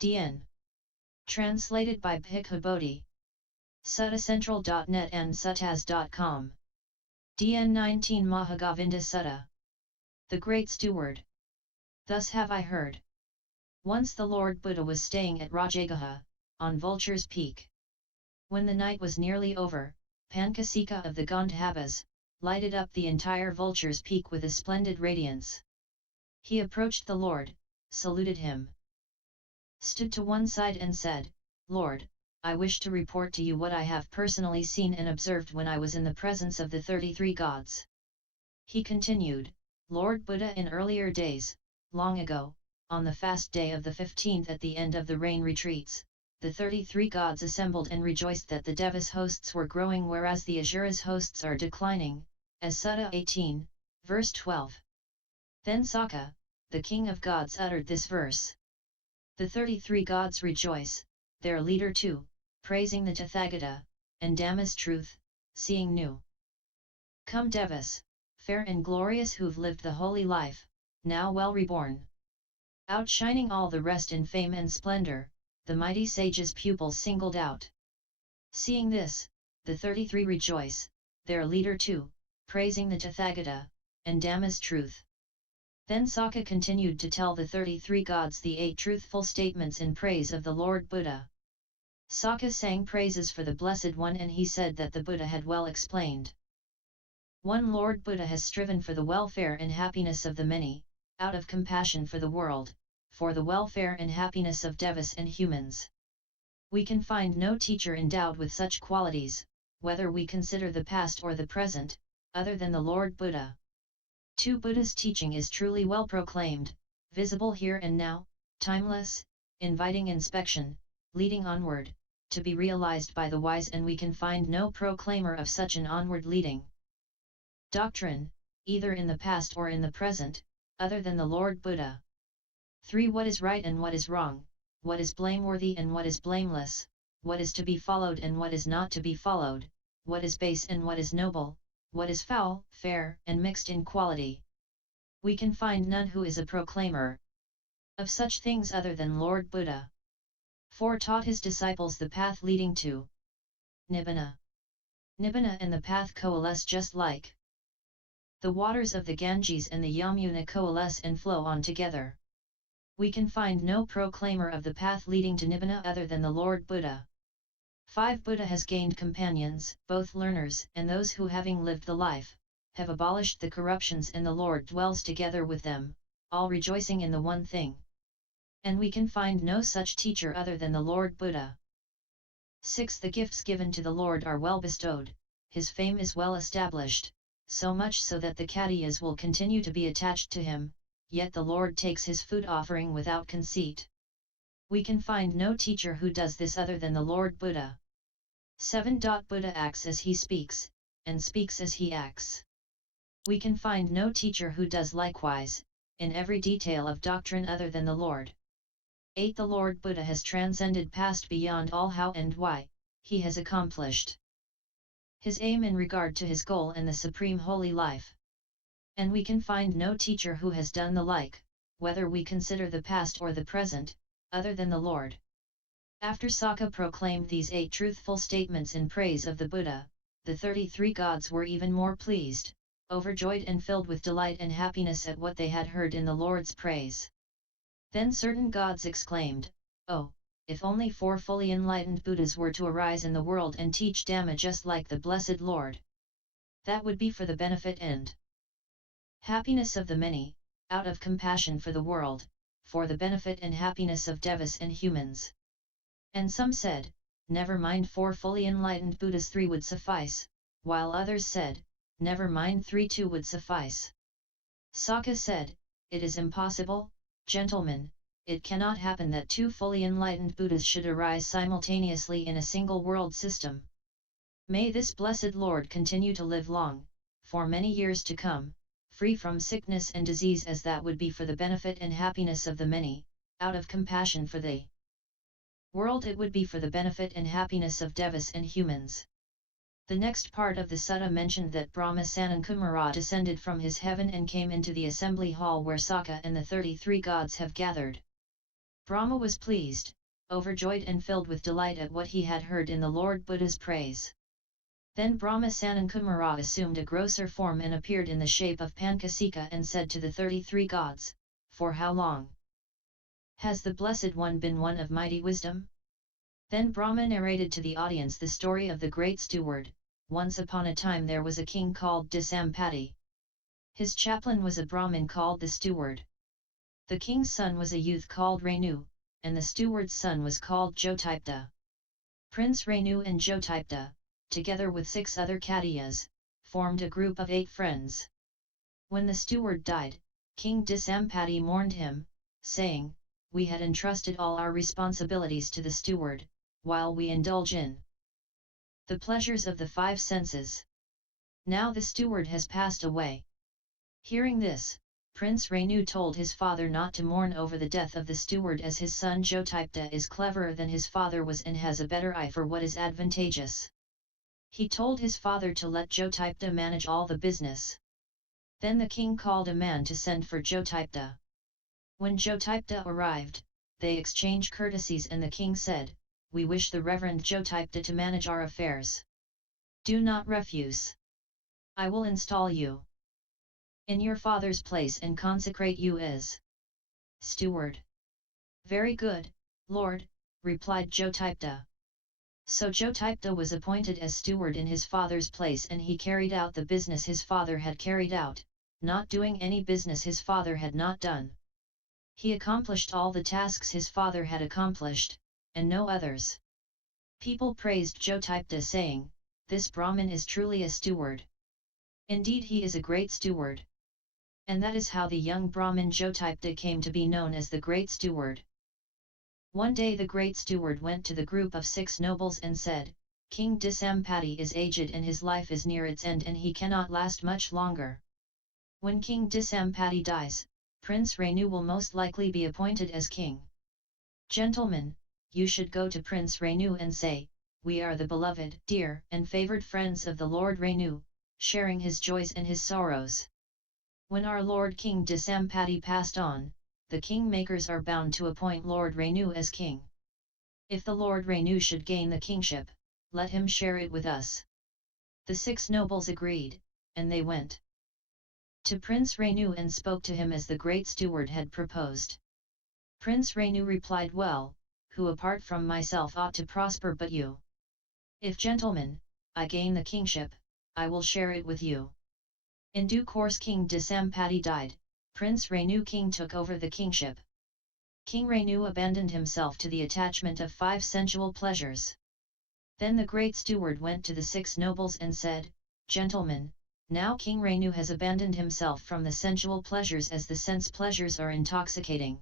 DN. Translated by Bhikkhu Bodhi. SuttaCentral.net and suttas.com. DN 19 Mahàgovinda Sutta. The Great Steward. Thus have I heard. Once the Lord Buddha was staying at Rajagaha, on Vultures Peak. When the night was nearly over, Pancasikha of the gandhabbas lighted up the entire Vultures Peak with a splendid radiance. He approached the Lord, saluted him, stood to one side and said, "Lord, I wish to report to you what I have personally seen and observed when I was in the presence of the 33 gods." He continued, "Lord Buddha, in earlier days, long ago, on the fast day of the 15th at the end of the rain retreats, the 33 gods assembled and rejoiced that the devas hosts were growing whereas the asuras hosts are declining, as Sutta 18, verse 12. Then Sakka, the king of gods, uttered this verse. The 33 gods rejoice, their leader too, praising the Tathagata, and Dhamma's truth, seeing new. Come devas, fair and glorious who've lived the holy life, now well reborn. Outshining all the rest in fame and splendor, the mighty sage's pupils singled out. Seeing this, the 33 rejoice, their leader too, praising the Tathagata, and Dhamma's truth. Then Sakka continued to tell the 33 gods the 8 truthful statements in praise of the Lord Buddha. Sakka sang praises for the Blessed One, and he said that the Buddha had well explained. 1. Lord Buddha has striven for the welfare and happiness of the many, out of compassion for the world, for the welfare and happiness of devas and humans. We can find no teacher endowed with such qualities, whether we consider the past or the present, other than the Lord Buddha. 2. Buddha's teaching is truly well proclaimed, visible here and now, timeless, inviting inspection, leading onward, to be realized by the wise, and we can find no proclaimer of such an onward leading doctrine, either in the past or in the present, other than the Lord Buddha. 3. What is right and what is wrong, what is blameworthy and what is blameless, what is to be followed and what is not to be followed, what is base and what is noble, what is foul, fair, and mixed in quality. We can find none who is a proclaimer of such things other than Lord Buddha. 4. Taught his disciples the path leading to Nibbana. Nibbana and the path coalesce just like the waters of the Ganges and the Yamuna coalesce and flow on together. We can find no proclaimer of the path leading to Nibbana other than the Lord Buddha. 5. Buddha has gained companions, both learners and those who, having lived the life, have abolished the corruptions, and the Lord dwells together with them, all rejoicing in the one thing. And we can find no such teacher other than the Lord Buddha. 6. The gifts given to the Lord are well bestowed, his fame is well established, so much so that the Katiyas will continue to be attached to him, yet the Lord takes his food offering without conceit. We can find no teacher who does this other than the Lord Buddha. 7. Buddha acts as he speaks, and speaks as he acts. We can find no teacher who does likewise, in every detail of doctrine other than the Lord. 8. The Lord Buddha has transcended past beyond all how and why, he has accomplished his aim in regard to his goal and the supreme holy life. And we can find no teacher who has done the like, whether we consider the past or the present, other than the Lord. After Sakka proclaimed these 8 truthful statements in praise of the Buddha, the 33 gods were even more pleased, overjoyed and filled with delight and happiness at what they had heard in the Lord's praise. Then certain gods exclaimed, "Oh, if only 4 fully enlightened Buddhas were to arise in the world and teach Dhamma just like the Blessed Lord! That would be for the benefit and happiness of the many, out of compassion for the world, for the benefit and happiness of devas and humans." And some said, "Never mind 4 fully enlightened Buddhas, 3 would suffice," while others said, "Never mind 3, 2 would suffice." Sakka said, "It is impossible, gentlemen, it cannot happen that 2 fully enlightened Buddhas should arise simultaneously in a single world system. May this blessed Lord continue to live long, for many years to come, free from sickness and disease, as that would be for the benefit and happiness of the many, out of compassion for the world it would be for the benefit and happiness of devas and humans." The next part of the sutta mentioned that Brahma Sanankumara descended from his heaven and came into the assembly hall where Sakka and the 33 gods have gathered. Brahma was pleased, overjoyed and filled with delight at what he had heard in the Lord Buddha's praise. Then Brahma Sanankumara assumed a grosser form and appeared in the shape of Pancasikha and said to the 33 gods, "For how long has the Blessed One been one of mighty wisdom?" Then Brahma narrated to the audience the story of the great steward. Once upon a time there was a king called Disampati. His chaplain was a Brahmin called the steward. The king's son was a youth called Renu, and the steward's son was called Jyotipta. Prince Renu and Jyotipta, together with 6 other Katiyas, formed a group of 8 friends. When the steward died, King Disampati mourned him, saying, "We had entrusted all our responsibilities to the steward, while we indulge in the pleasures of the 5 senses. Now the steward has passed away." Hearing this, Prince Renu told his father not to mourn over the death of the steward, as his son Jyotipta is cleverer than his father was and has a better eye for what is advantageous. He told his father to let Jyotipta manage all the business. Then the king called a man to send for Jyotipta. When Jyotipta arrived, they exchanged courtesies and the king said, "We wish the Reverend Jyotipta to manage our affairs. Do not refuse. I will install you in your father's place and consecrate you as steward." "Very good, Lord," replied Jyotipta. So Jyotipta was appointed as steward in his father's place, and he carried out the business his father had carried out, not doing any business his father had not done. He accomplished all the tasks his father had accomplished, and no others. People praised Jyotipta, saying, "This Brahmin is truly a steward. Indeed, he is a great steward." And that is how the young Brahmin Jyotipta came to be known as the Great Steward. One day the Great Steward went to the group of 6 nobles and said, "King Disampati is aged and his life is near its end and he cannot last much longer. When King Disampati dies, Prince Renu will most likely be appointed as king. Gentlemen, you should go to Prince Renu and say, 'We are the beloved, dear and favored friends of the Lord Renu, sharing his joys and his sorrows. When our Lord King Disampati passed on, the kingmakers are bound to appoint Lord Renu as king. If the Lord Renu should gain the kingship, let him share it with us.'" The 6 nobles agreed, and they went to Prince Renu and spoke to him as the great steward had proposed. Prince Renu replied, "Well, who apart from myself ought to prosper but you? If, gentlemen, I gain the kingship, I will share it with you." In due course King Disampati died. Prince Renu king took over the kingship. King Renu abandoned himself to the attachment of 5 sensual pleasures. Then the great steward went to the 6 nobles and said, "Gentlemen, now King Renu has abandoned himself from the sensual pleasures, as the sense pleasures are intoxicating.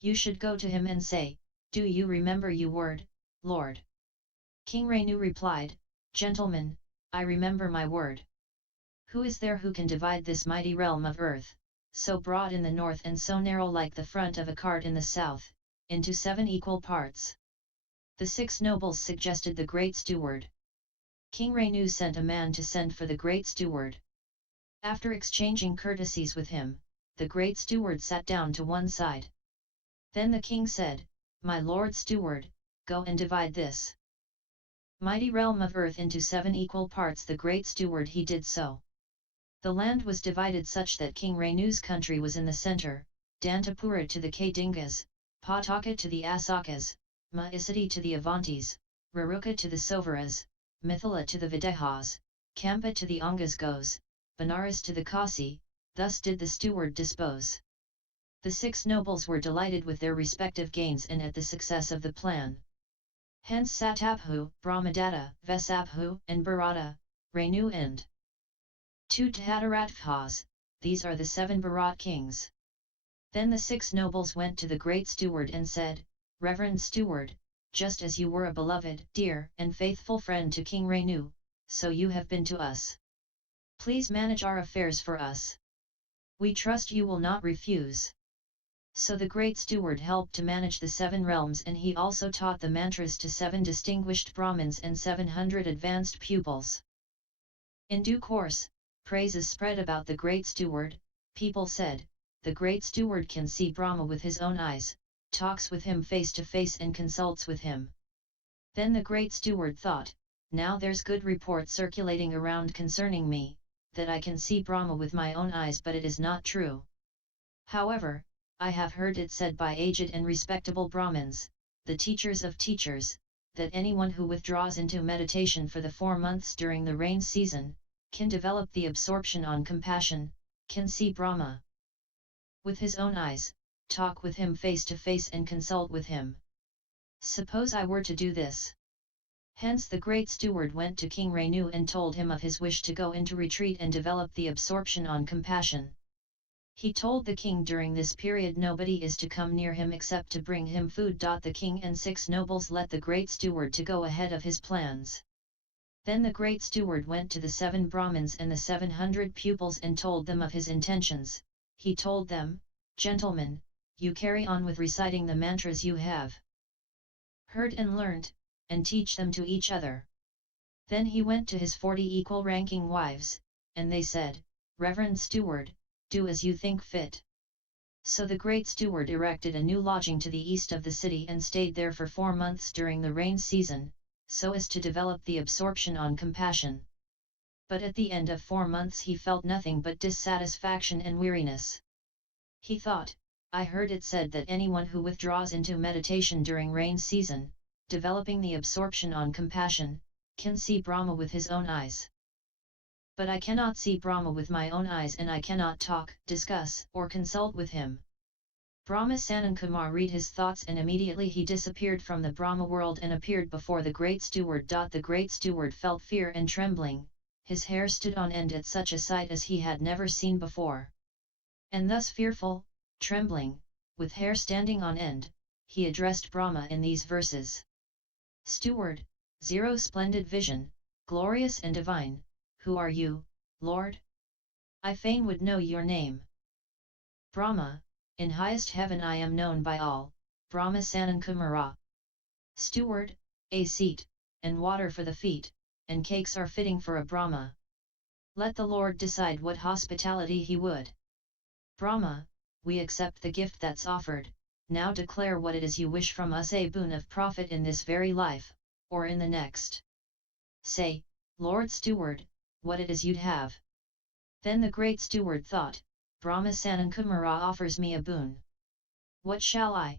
You should go to him and say, 'Do you remember your word, Lord?'" King Renu replied, "Gentlemen, I remember my word. Who is there who can divide this mighty realm of earth, so broad in the north and so narrow like the front of a cart in the south, into 7 equal parts?" The 6 nobles suggested the great steward. King Renu sent a man to send for the great steward. After exchanging courtesies with him, the great steward sat down to one side. Then the king said, "My lord steward, go and divide this mighty realm of earth into 7 equal parts." The great steward he did so. The land was divided such that King Renu's country was in the center, Dantapura to the Kadingas, Pataka to the Asakas, Mahisati to the Avantis, Raruka to the Sovaras, Mithila to the Videhas, Kampa to the Angasgos, Benares to the Kasi. Thus did the steward dispose. The 6 nobles were delighted with their respective gains and at the success of the plan. Hence Sataphu, Brahmadatta, Vesaphu, and Bharata, Renu and 2 Tathagatas, these are the 7 Bharat kings. Then the 6 nobles went to the great steward and said, "Reverend steward, just as you were a beloved, dear and faithful friend to King Renu, so you have been to us. Please manage our affairs for us. We trust you will not refuse." So the great steward helped to manage the 7 realms, and he also taught the mantras to 7 distinguished Brahmins and 700 advanced pupils. In due course, praises spread about the great steward. People said, "The great steward can see Brahma with his own eyes, talks with him face to face and consults with him. Then the great steward thought, now there's good report circulating around concerning me, that I can see Brahma with my own eyes, but it is not true. However, I have heard it said by aged and respectable Brahmins, the teachers of teachers, that anyone who withdraws into meditation for the 4 months during the rain season, can develop the absorption on compassion, can see Brahma with his own eyes, talk with him face to face and consult with him. Suppose I were to do this. Hence the great steward went to King Renu and told him of his wish to go into retreat and develop the absorption on compassion. He told the king during this period nobody is to come near him except to bring him food. The king and 6 nobles let the great steward to go ahead of his plans. Then the great steward went to the 7 Brahmins and the 700 pupils and told them of his intentions. He told them, gentlemen, you carry on with reciting the mantras you have heard and learnt, and teach them to each other. Then he went to his 40 equal ranking wives, and they said, Reverend Steward, do as you think fit. So the great steward erected a new lodging to the east of the city and stayed there for 4 months during the rain season, so as to develop the absorption on compassion. But at the end of 4 months he felt nothing but dissatisfaction and weariness. He thought, I heard it said that anyone who withdraws into meditation during rain season, developing the absorption on compassion, can see Brahma with his own eyes. But I cannot see Brahma with my own eyes, and I cannot talk, discuss, or consult with him. Brahma Sanankumar read his thoughts, and immediately he disappeared from the Brahma world and appeared before the great steward. The great steward felt fear and trembling, his hair stood on end at such a sight as he had never seen before. And thus fearful, trembling, with hair standing on end, he addressed Brahma in these verses. Steward, zero splendid vision, glorious and divine, who are you, Lord? I fain would know your name. Brahma, in highest heaven I am known by all, Brahma Sanankumara. Steward, a seat, and water for the feet, and cakes are fitting for a Brahma. Let the Lord decide what hospitality he would. Brahma, we accept the gift that's offered, now declare what it is you wish from us, a boon of profit in this very life, or in the next. Say, Lord Steward, what it is you'd have. Then the great steward thought, Brahma Sanankumara offers me a boon. What shall I